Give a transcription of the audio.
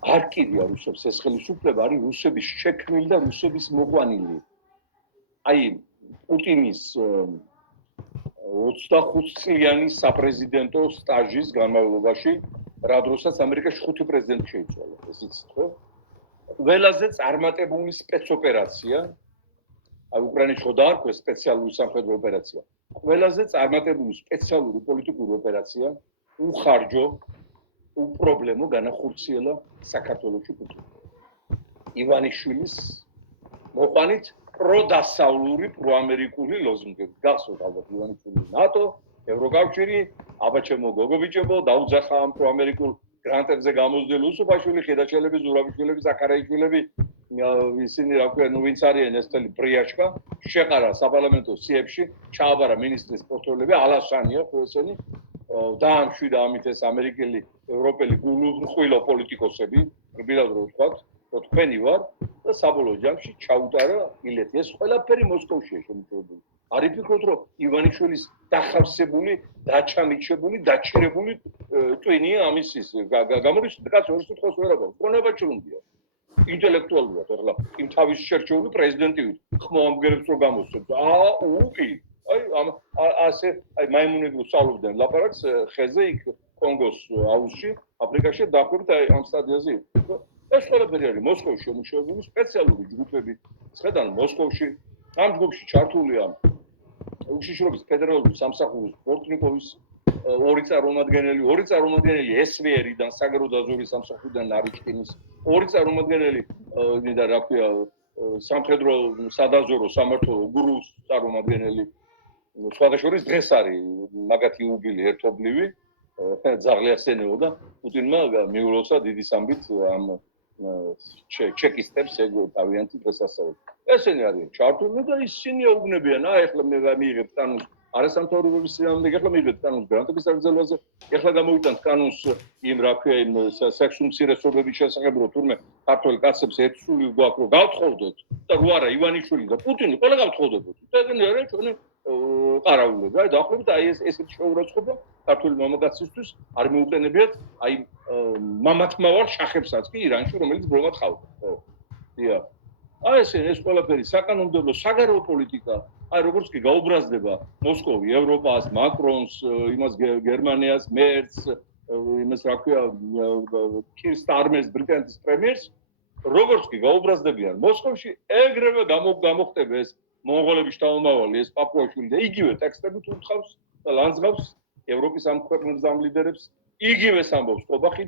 არ კიდია რუსებს ეს ხელისუფლება არის რუსების შექმნილი და რუსების მოყვანილი. აი პუტინის 25 წლიანი საპრეზიდენტო სტაჟის განმავლობაში, რა დროსაც ამერიკაში 5 პრეზიდენტი შეიცვალა, ეს იცით ხო? ყველაზე წარმატებული სპეცოპერაცია, აი უკრაინაში ხო დაარქვეს სპეციალური სამხედრო ოპერაცია. ყველაზე წარმატებული სპეციალური პოლიტიკური ოპერაცია, უხარჯო, უპრობლემო განახორციელა საქართველოში პუტინმა. ივანიშვილის მოყვანით პროდასავლური პროამერიკული ლოზუნგები. გახსოვთ ალბათ ივანიშვილი ნატო, ევროკავშირი, აბაჩემო გოგობიჭებო, დაუძახა ამ პროამერიკულ გრანტებზე გამოზრდილი უსუფაშვილი, ხიდაშელები, ზურაბიშვილები, ზაქარაიშვილები, ისინი რა ქვია, ნუ ვინც არიან ეს თელი ბრიაშკა, შეყარა საპარლამენტო სიებში, ჩააბარა მინისტრის პორტფელები, ალაშანია ხო ესენი, დაამშვიდა ამით ეს ამერიკელი, ევროპელი გულუბრყვილო პოლიტიკოსები, რბილად რო ვთქვათ, რომ თქვენი ვარ და საბოლოო ჯამში ჩაუტარა მილეთი. ეს ყველაფერი მოსკოვშია შემოწმებული. არ იფიქროთ, რომ ივანიშვილის დახავსებული, დაჩამიჩებული, დაჩერებული ტვინია ამის ის გამოდის კაც ორ სიტყვას ვერ აბა. ყონება ჩუნდია. ინტელექტუალურად ახლა იმ თავის შერჩეული პრეზიდენტი ვით. ხმოვანგერებს რო გამოსცემს. უი. აი ასე აი მაიმუნები სწავლობდნენ ლაპარაკს ხეზე იქ კონგოს აუზში, აფრიკაში დაახლოებით აი ამ სტადიაზე. ეს ყველაფერი არის მოსკოვში შემუშავებული სპეციალური ჯგუფები. ხედავ მოსკოვში ამ ჯგუფში ჩართულია უშიშრობის ფედერალური სამსახურის პორტნიკოვის ორი წარმომადგენელი SVR-დან საგარეო დაზვერვის სამსახურიდან ნარიჩკინის, ორი წარმომადგენელი და რა ქვია სამხედრო სადაზვერო სამმართველო გურუს წარმომადგენელი. სხვადასხვა დღეს არის მაგათი უბილი ერთობლივი ძაღლიასენეო და პუტინმა მიულოცა დიდი სამბით ამ ჩეკისტებს ეგ თავიანთი დღესასწაული. ესენი არიან ჩართულნი და ისინი ეუბნებიან, ეხლა მე მიიღებთ კანონს არასამთავრობოების წინააღმდეგ, ეხლა მიიღებთ კანონს გრანტების აღზევაზე, ეხლა გამოვიტანთ კანონს იმ რა ქვია იმ სექსუალური უმცირესობების შესახებ, რომ თურმე ქართველ კაცებს ეცვლი გვაქვს, რომ გავთხოვდეთ და რო არა ივანიშვილი და პუტინი ყველა გავთხოვდებოდ. ეგენი არის ჩვენი ყარავულები. აი დაახლოებით აი ესეთი შეურაცხყოფა ქართული მამაკაცისთვის არ მიუყენებიათ აი მამათმავალ შახებსაც კი ირანში, რომელიც ბრომად ხავდა. ხო. დიახ. აი ეს ყველაფერი საკანონმდებლო საგარეო პოლიტიკა, აი როგორც კი გაუბრაზდება მოსკოვი ევროპას, მაკრონს, იმას გერმანიას, მერცს, იმას რა ქვია კირ სტარმერს, ბრიტანეთის პრემიერს, როგორც კი გაუბრაზდებიან მოსკოვში, ეგრევე გამოხდება ეს მონღოლების შთამომავალი, ეს პაპუაშვილი და იგივე ტექსტებით უთხრავს და ლანძღავს ევროპის ამ ქვეყნებს ამ ლიდერებს, იგივეს ამბობს ყობახი